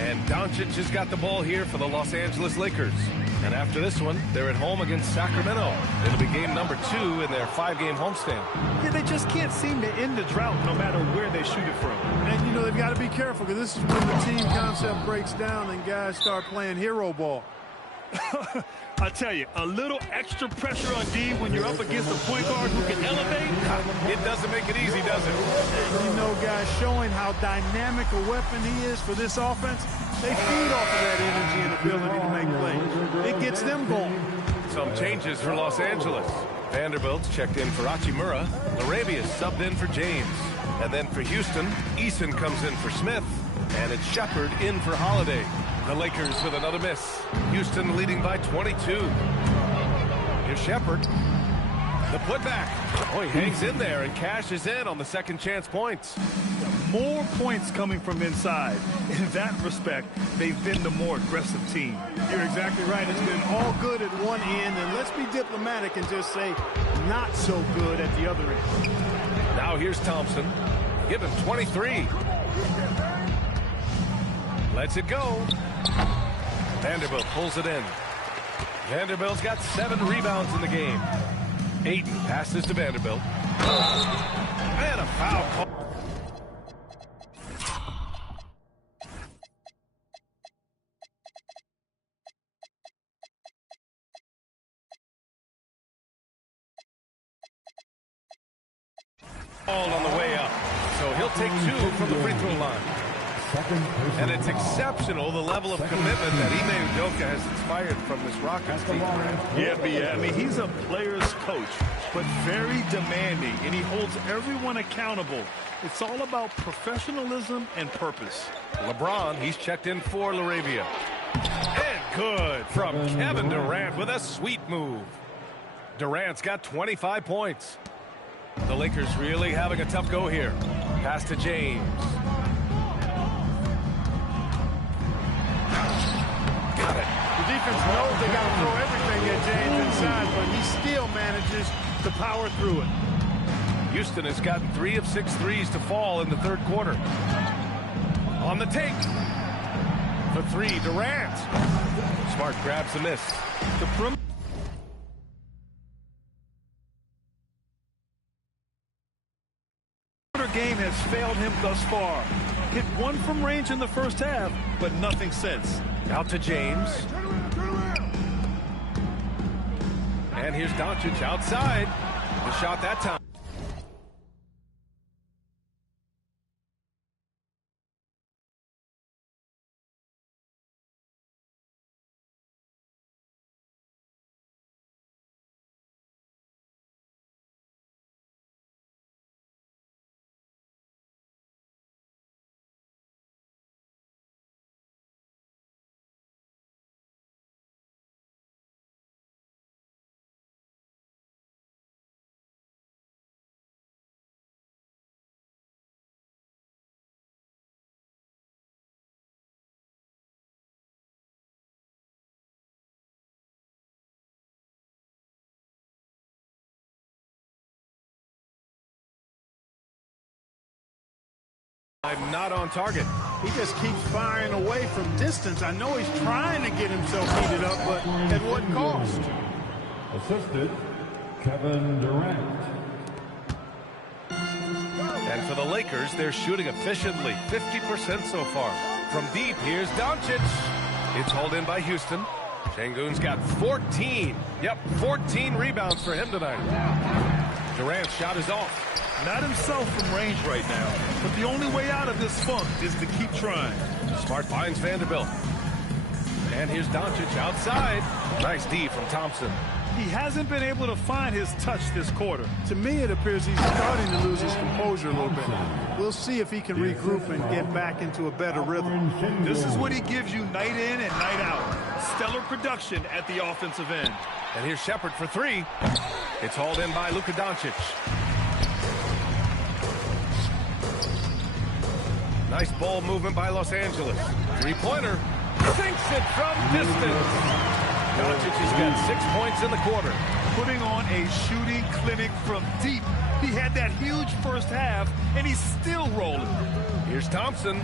And Doncic has got the ball here for the Los Angeles Lakers. And after this one, they're at home against Sacramento. It'll be game number 2 in their 5-game homestand. Yeah, they just can't seem to end the drought no matter where they shoot it from. And, you know, they've got to be careful because this is when the team concept breaks down and guys start playing hero ball. I tell you, a little extra pressure on D when you're up against a point guard who can elevate. It doesn't make it easy, does it? And you know, guys, showing how dynamic a weapon he is for this offense, they feed off of that energy and ability to make plays. It gets them going. Some changes for Los Angeles. Vanderbilt's checked in for Hachimura. LaRavia subbed in for James. And then for Houston, Eason comes in for Smith. And it's Shepard in for Holiday. The Lakers with another miss. Houston leading by 22. Here's Shepard. The putback. Oh, he hangs in there and cashes in on the second chance points. More points coming from inside. In that respect, they've been the more aggressive team. You're exactly right. It's been all good at one end, and let's be diplomatic and just say not so good at the other end. Now here's Thompson. Give him 23. Lets it go. Vanderbilt pulls it in. Vanderbilt's got 7 rebounds in the game. Ayton passes to Vanderbilt. And a foul call. On the way up. So he'll take 2 from the free throw line. And it's exceptional, the level of commitment that Ime Udoka has inspired from this Rockets team. Yeah, I mean, he's a player's coach, but very demanding, and he holds everyone accountable. It's all about professionalism and purpose. LeBron, he's checked in for LaRavia. And good from Kevin Durant with a sweet move. Durant's got 25 points. The Lakers really having a tough go here. Pass to James. Got it. The defense knows they got to throw everything at James inside, but he still manages to power through it. Houston has gotten 3 of 6 threes to fall in the third quarter. On the take. For 3, Durant. Smart grabs the miss. The game has failed him thus far. Hit 1 from range in the first half, but nothing since. Out to James. And here's Doncic outside. The shot that time. I'm not on target. He just keeps firing away from distance. I know he's trying to get himself heated up, but at what cost? Assisted, Kevin Durant. And for the Lakers, they're shooting efficiently, 50% so far. From deep, here's Doncic. It's hauled in by Houston. Şengün's got 14. Yep, 14 rebounds for him tonight. Durant's shot is off. Not himself from range right now, but the only way out of this funk is to keep trying. Smart finds Vanderbilt. And here's Doncic outside. Nice D from Thompson. He hasn't been able to find his touch this quarter. To me, it appears he's starting to lose his composure a little bit. We'll see if he can regroup and get back into a better rhythm. This is what he gives you night in and night out. Stellar production at the offensive end. And here's Shepard for three. It's hauled in by Luka Doncic. Nice ball movement by Los Angeles. Three-pointer. Sinks it from distance. Doncic has got 6 points in the quarter. Putting on a shooting clinic from deep. He had that huge first half, and he's still rolling. Here's Thompson.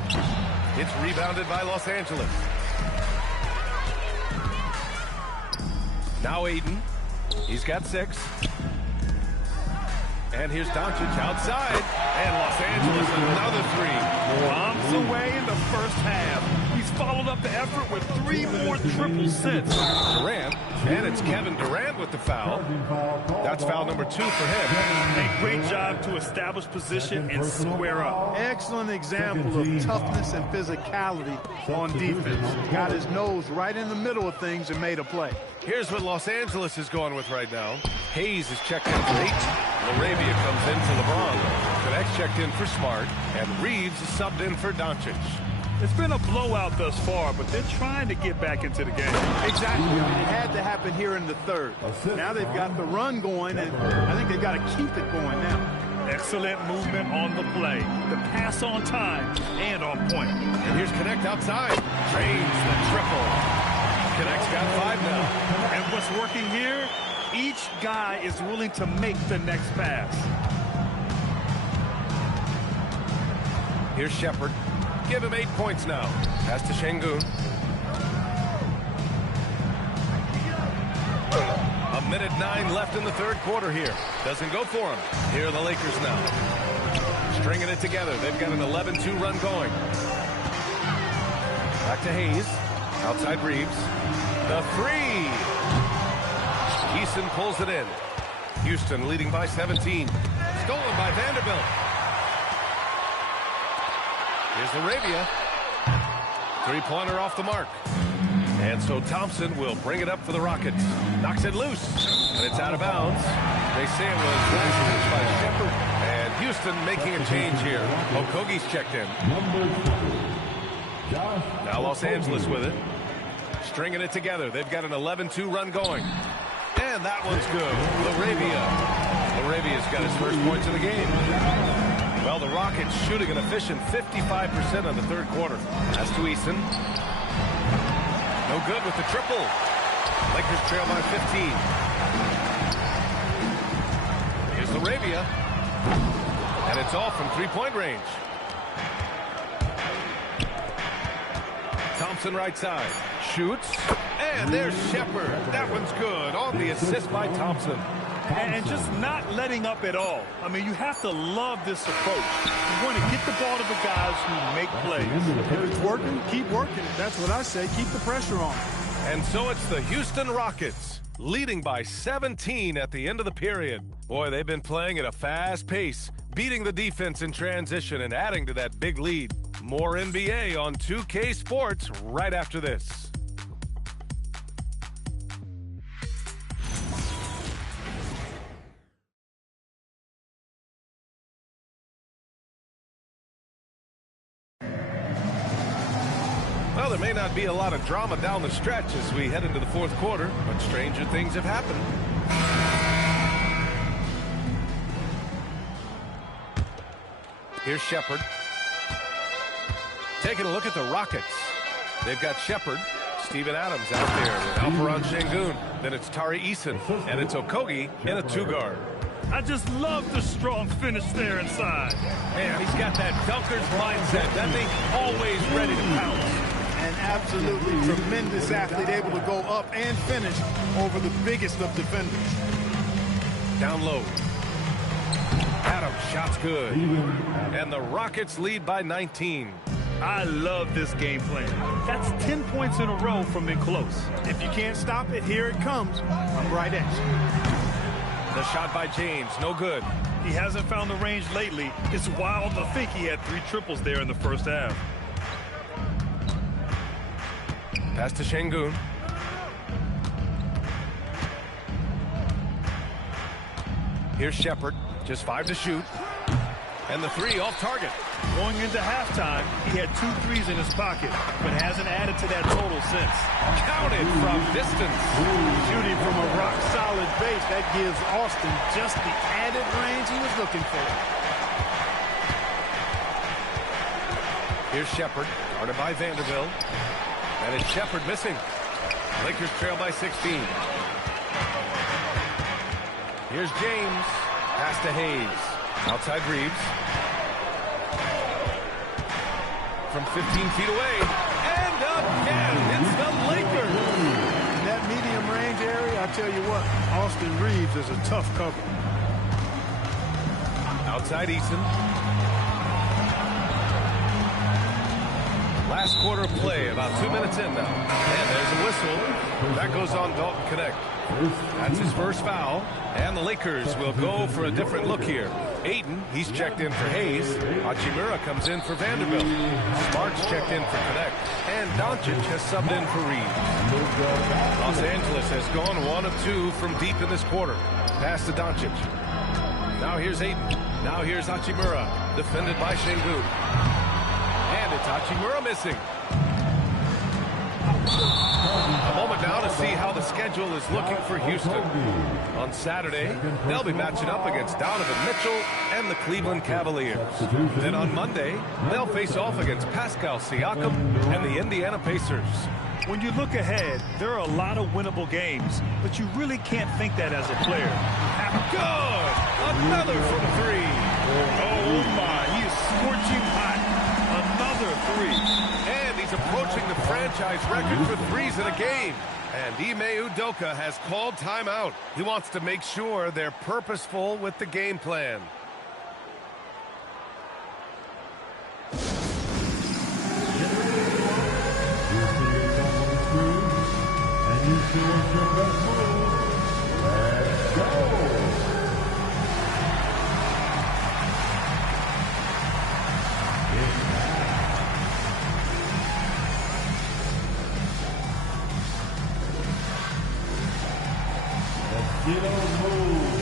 It's rebounded by Los Angeles. Now Ayton. He's got 6. And here's Doncic outside. And Los Angeles another 3. Bombs away in the first half. He's followed up the effort with 3 more triples since. Durant. And it's Kevin Durant with the foul. That's foul number 2 for him. A great job to establish position and square up. Excellent example of toughness and physicality on defense. Got his nose right in the middle of things and made a play. Here's what Los Angeles is going with right now. Hayes is checked in for 8. LaRavia comes in for LeBron. Connects checked in for Smart. And Reeves is subbed in for Doncic. It's been a blowout thus far, but they're trying to get back into the game. Exactly. It had to happen here in the third. Now they've got the run going, and I think they've got to keep it going now. Excellent movement on the play. The pass on time and on point. And here's Connect outside. Drains the triple. Connect's got 5 now. And what's working here? Each guy is willing to make the next pass. Here's Shepard. Give him 8 points now. Pass to Şengün. A minute 9 left in the third quarter here. Doesn't go for him. Here are the Lakers now. Stringing it together. They've got an 11-2 run going. Back to Hayes. Outside Reeves. The 3. Eason pulls it in. Houston leading by 17. Stolen by Vanderbilt. Here's LaRavia. Three-pointer off the mark. And so Thompson will bring it up for the Rockets. Knocks it loose. And it's out of bounds. They say it was last touch by Shepard. And Houston making a change here. Okogie's checked in. Now Los Angeles with it. Stringing it together. They've got an 11-2 run going. And that one's good. LaRavia's got his first points of the game. Well, the Rockets shooting an efficient 55% in the third quarter. Pass to Eason. No good with the triple. Lakers trail by 15. Here's LaRavia. And it's off from three-point range. Thompson right side. Shoots. And there's Shepard. That one's good on the assist by Thompson. And just not letting up at all. I mean, you have to love this approach. You want to get the ball to the guys who make plays. If it's working, keep working. That's what I say. Keep the pressure on. And so it's the Houston Rockets leading by 17 at the end of the period. Boy, they've been playing at a fast pace, beating the defense in transition and adding to that big lead. More NBA on 2K Sports right after this. Well, there may not be a lot of drama down the stretch as we head into the fourth quarter, but stranger things have happened. Here's Shepard. Taking a look at the Rockets. They've got Shepard, Steven Adams out there with Alperen Şengün. Then it's Tari Eason, and it's Okogie in a two-guard. I just love the strong finish there inside. Man, he's got that dunker's mindset, doesn't he? Always ready to pounce. An absolutely tremendous athlete, able to go up and finish over the biggest of defenders. Down low. Adams, shot's good. And the Rockets lead by 19. I love this game plan. That's 10 points in a row from in close. If you can't stop it, here it comes. I'm right at you. The shot by James, no good. He hasn't found the range lately. It's wild to think he had 3 triples there in the first half. Pass to Şengün. Here's Shepherd, just 5 to shoot. And the 3 off target. Going into halftime, he had 2 threes in his pocket, but hasn't added to that total since. Counted from distance. Shooting from a rock-solid base, that gives Austin just the added range he was looking for. Here's Shepherd, guarded by Vanderbilt. And it's Shepherd missing. Lakers trail by 16. Here's James. Pass to Hayes. Outside Reeves. From 15 feet away. And again, it's the Lakers. In that medium range area, I tell you what, Austin Reeves is a tough cover. Outside Eason. Last quarter of play, about 2 minutes in now. And there's a whistle. That goes on Dalton Knecht. That's his first foul. And the Lakers will go for a different look here. Ayton, he's checked in for Hayes. Hachimura comes in for Vanderbilt. Smart's checked in for Knecht. And Doncic has subbed in for Reed. Los Angeles has gone 1 of 2 from deep in this quarter. Pass to Doncic. Now here's Ayton. Now here's Hachimura, defended by Şengün. And it's Hachimura missing. A moment now to see how the schedule is looking for Houston. On Saturday, they'll be matching up against Donovan Mitchell and the Cleveland Cavaliers. Then on Monday, they'll face off against Pascal Siakam and the Indiana Pacers. When you look ahead, there are a lot of winnable games, but you really can't think that as a player. Good! Another from 3. Oh my, he is scorching hot. Another 3. And he's approaching the franchise record for threes in a game. And Ime Udoka has called timeout. He wants to make sure they're purposeful with the game plan. Let's go! Get on move.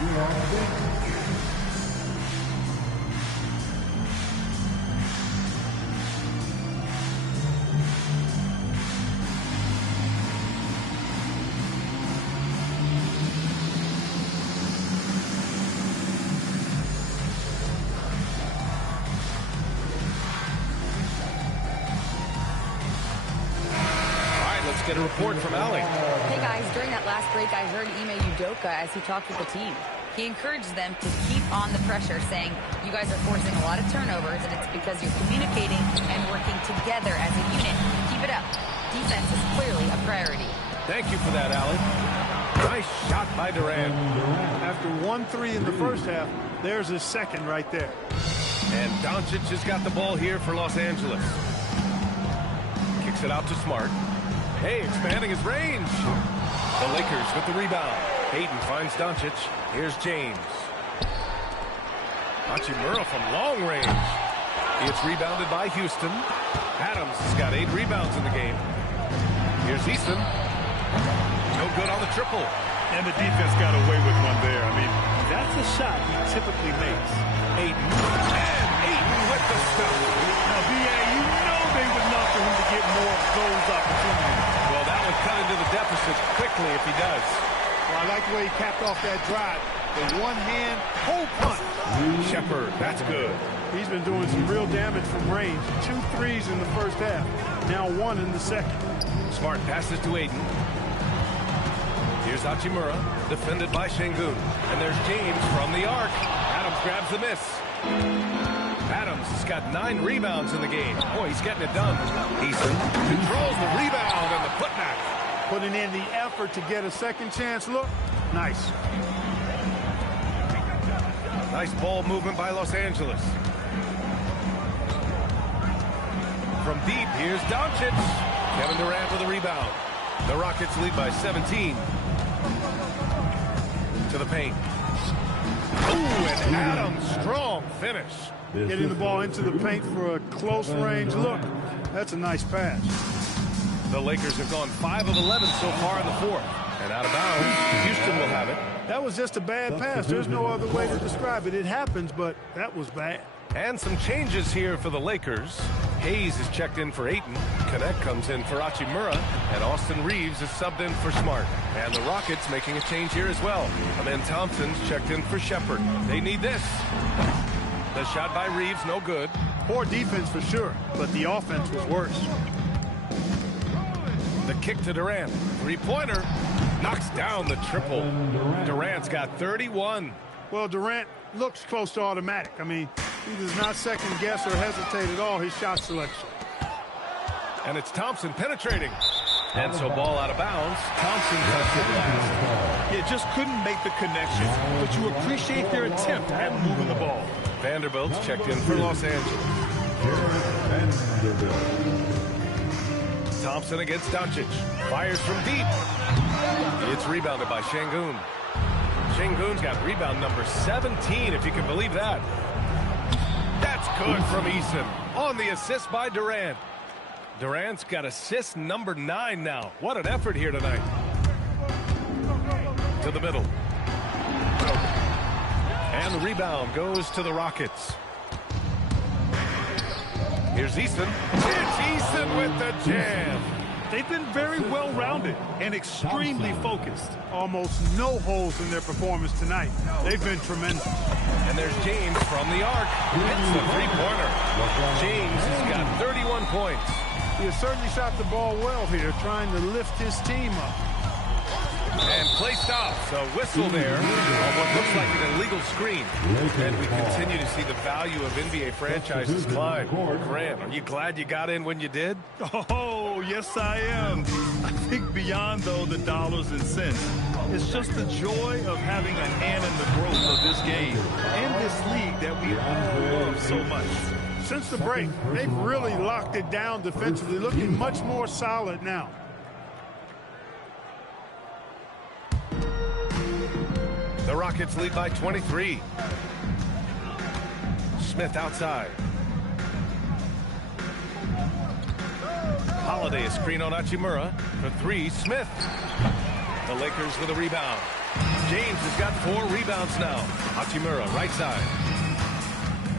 You are Get a report from Allie. Hey guys, during that last break, I heard Ime Udoka as he talked with the team. He encouraged them to keep on the pressure, saying, you guys are forcing a lot of turnovers, and it's because you're communicating and working together as a unit. Keep it up. Defense is clearly a priority. Thank you for that, Allie. Nice shot by Durant. After 1-3 in the first half, there's his second right there. And Doncic has got the ball here for Los Angeles. Kicks it out to Smart. Hey, expanding his range. The Lakers with the rebound. Ayton finds Doncic. Here's James. Hachimura from long range. It's rebounded by Houston. Adams has got 8 rebounds in the game. Here's Eason. No good on the triple. And the defense got away with one there. I mean, that's a shot he typically makes. Ayton. And Ayton with the stuff. Now, B.A., you know they would love for him to get more of those opportunities. Well, that would cut into the deficit quickly if he does. Well, I like the way he capped off that drive. The one-hand hole punt. Shepherd, that's good. He's been doing some real damage from range. 2 threes in the first half. Now 1 in the second. Smart passes to Ayton. Here's Hachimura, defended by Şengün. And there's James from the arc. Adams grabs the miss. Adams has got 9 rebounds in the game. Boy, he's getting it done. Eason controls the rebound and the putback. Putting in the effort to get a second chance look. Nice. Nice ball movement by Los Angeles. From deep, here's Doncic. Kevin Durant with a rebound. The Rockets lead by 17. To the paint. Ooh, and Adams, strong finish. Getting the ball into the paint for a close range look. That's a nice pass. The Lakers have gone 5 of 11 so far in the fourth. And out of bounds, Houston will have it. That was just a bad pass. There's no other way to describe it. It happens, but that was bad. And some changes here for the Lakers. Hayes is checked in for Ayton. Connect comes in for Hachimura. And Austin Reeves is subbed in for Smart. And the Rockets making a change here as well. Amen Thompson's checked in for Shepard. They need this. The shot by Reeves, no good. Poor defense for sure, but the offense was worse. The kick to Durant. Three-pointer. Knocks down the triple. Durant's got 31. Well, Durant looks close to automatic. I mean, he does not second guess or hesitate at all his shot selection. And it's Thompson penetrating. And so ball out of bounds. Thompson touched it last. Yeah, just couldn't make the connection, but you appreciate their attempt at moving the ball. Vanderbilt's checked in for Los Angeles. Thompson against Doncic. Fires from deep. It's rebounded by Şengün. Şengün's got rebound number 17, if you can believe that. That's good from Eason. On the assist by Durant. Durant's got assist number 9 now. What an effort here tonight. To the middle. And the rebound goes to the Rockets. Here's Eason. It's Eason with the jam. They've been very well-rounded and extremely focused. Almost no holes in their performance tonight. They've been tremendous. And there's James from the arc. Hits the three-pointer. James has got 31 points. He has certainly shot the ball well here, trying to lift his team up. And play stops. A whistle there on what looks like an illegal screen. And we continue to see the value of NBA franchises climb. Grant, are you glad you got in when you did? Oh, yes, I am. I think beyond, though, the dollars and cents, it's just the joy of having a hand in the growth of this game and this league that we all love so much. Since the break, they've really locked it down defensively, looking much more solid now. The Rockets lead by 23. Smith outside. Holiday, a screen on Hachimura. For 3, Smith. The Lakers with a rebound. James has got 4 rebounds now. Hachimura, right side.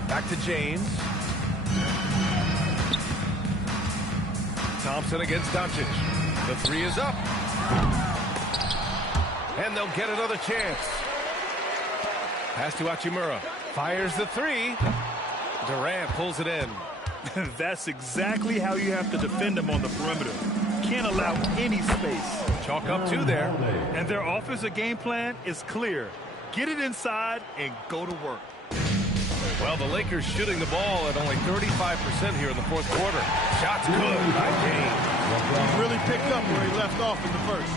Back to James. Thompson against Doncic. The 3 is up. And they'll get another chance. Pass to Hachimura. Fires the 3. Durant pulls it in. That's exactly how you have to defend them on the perimeter. Can't allow any space. Chalk up 2 there. And their offensive game plan is clear. Get it inside and go to work. Well, the Lakers shooting the ball at only 35% here in the fourth quarter. Shots good by James. He really picked up where he left off in the first.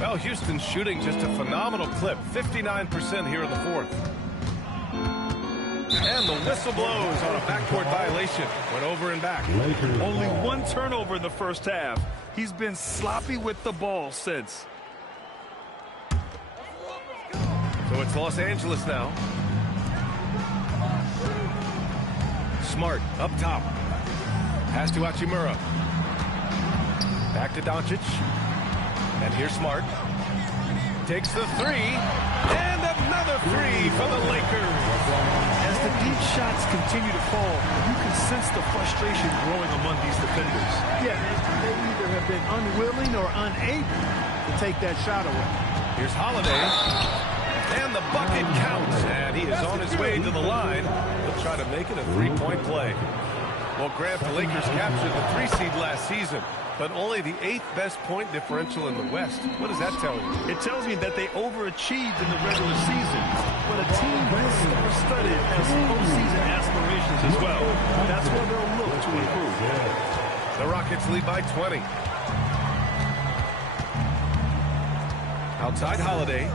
Well, Houston's shooting just a phenomenal clip. 59% here in the fourth. And the whistle blows on a backcourt violation. Went over and back. Only 1 turnover in the first half. He's been sloppy with the ball since. So it's Los Angeles now. Smart up top. Pass to Hachimura. Back to Doncic. And here's Smart. Takes the 3. And another 3 for the Lakers. As the deep shots continue to fall, you can sense the frustration growing among these defenders. Yeah, they either have been unwilling or unable to take that shot away. Here's Holiday. And the bucket counts. And he is on his way to the line. He'll try to make it a 3-point play. Well, Grant, the Lakers captured the 3 seed last season, but only the 8th best point differential in the West. What does that tell you? It tells me that they overachieved in the regular season, but a team this star-studded has postseason aspirations as well. That's where they'll look to improve. The Rockets lead by 20. Outside Holiday.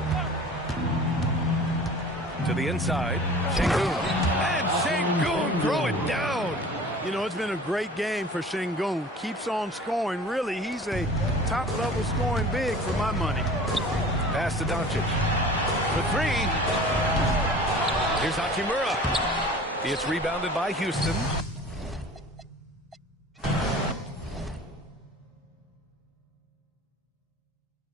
To the inside. Sengun. And Sengun throw it down. You know, it's been a great game for Sengun. Keeps on scoring. Really, he's a top-level scoring big for my money. Pass to Doncic. For three. Here's Hachimura. It's rebounded by Houston.